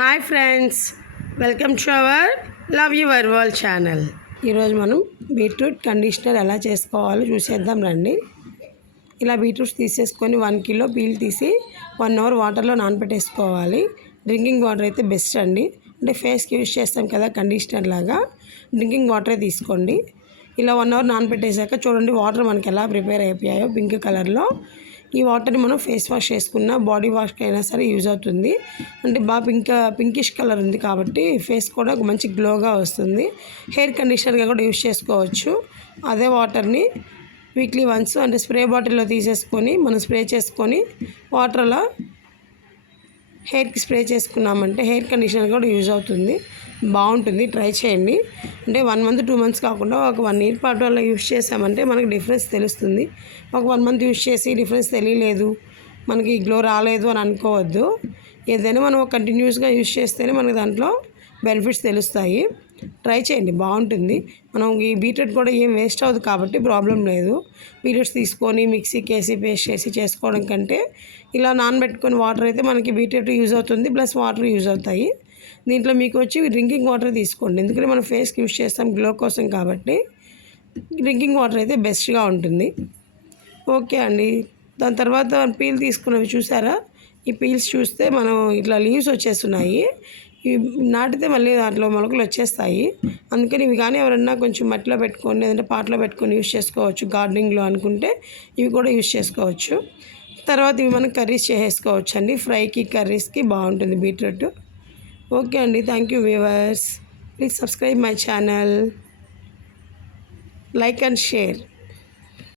Hi friends, welcome to our love your world channel. ఈరోజు మనం beetroot conditioner ఎలా చేసుకోవాలో చూసేద్దాం రండి. ఇలా బీట్రూట్స్ తీసేసుకొని 1 కిలో పీల్ తీసి 1 అవర్ వాటర్లో నానబెట్టేసుకోవాలి. డ్రింకింగ్ వాటర్ అయితే బెస్ట్ అండి. అంటే ఫేస్కి యూజ్ చేస్తాం కదా కండిషనర్ లాగా, డ్రింకింగ్ వాటరే తీసుకోండి. ఇలా 1 అవర్ నానబెట్టేశాక చూడండి వాటర్ మనకి ఎలా ప్రిపేర్ అయిపోయాయో పింక్ కలర్లో. ఈ వాటర్ని మనం ఫేస్ వాష్ చేసుకున్న బాడీ వాష్కి అయినా సరే యూజ్ అవుతుంది. అంటే బాగా పింకిష్ కలర్ ఉంది కాబట్టి ఫేస్ కూడా మంచి గ్లోగా వస్తుంది. హెయిర్ కండిషనర్గా కూడా యూజ్ చేసుకోవచ్చు. అదే వాటర్ని వీక్లీ వన్స్ అంటే స్ప్రే బాటిల్లో తీసేసుకొని మనం స్ప్రే చేసుకొని వాటర్ అలా హెయిర్కి స్ప్రే చేసుకున్నామంటే హెయిర్ కండిషనర్ కూడా యూజ్ అవుతుంది. బాగుంటుంది, ట్రై చేయండి. అంటే 1 మంత్ 2 మంత్స్ కాకుండా ఒక 1 ఇయర్ పాటు అలా యూజ్ చేసామంటే మనకి డిఫరెన్స్ తెలుస్తుంది. ఒక 1 మంత్ యూజ్ చేసి డిఫరెన్స్ తెలియలేదు, మనకి గ్లో రాలేదు అని అనుకోవద్దు. ఏదైనా మనం కంటిన్యూస్గా యూజ్ చేస్తేనే మనకి దాంట్లో బెనిఫిట్స్ తెలుస్తాయి. ట్రై చేయండి, బాగుంటుంది. మనం ఈ బీట్రూట్ కూడా ఏం వేస్ట్ అవ్వదు కాబట్టి ప్రాబ్లం లేదు. బీట్రూట్స్ తీసుకొని మిక్సీకి వేసి పేస్ట్ చేసి చేసుకోవడం కంటే ఇలా నానబెట్టుకొని వాటర్ అయితే మనకి బీట్రూట్ యూజ్ అవుతుంది, ప్లస్ వాటర్ యూజ్ అవుతాయి. దీంట్లో మీకు వచ్చి డ్రింకింగ్ వాటర్ తీసుకోండి, ఎందుకంటే మనం ఫేస్కి యూజ్ చేస్తాం గ్లో కోసం కాబట్టి డ్రింకింగ్ వాటర్ అయితే బెస్ట్గా ఉంటుంది. ఓకే అండి. దాని తర్వాత పీల్ తీసుకున్నవి చూసారా? ఈ పీల్స్ చూస్తే మనం ఇట్లా లీవ్స్ వచ్చేస్తున్నాయి. ఇవి నాటితే మళ్ళీ దాంట్లో మొలకలు వచ్చేస్తాయి. అందుకని ఇవి కానీ ఎవరన్నా కొంచెం మట్టిలో పెట్టుకొని లేదంటే పాటలో పెట్టుకొని యూజ్ చేసుకోవచ్చు. గార్డెనింగ్లో అనుకుంటే ఇవి కూడా యూజ్ చేసుకోవచ్చు. తర్వాత ఇవి మనం కర్రీస్ చేసేసుకోవచ్చు అండి. ఫ్రైకి కర్రీస్కి బాగుంటుంది బీట్రూట్. ఓకే అండి, thank you viewers. Please subscribe my channel, like and share.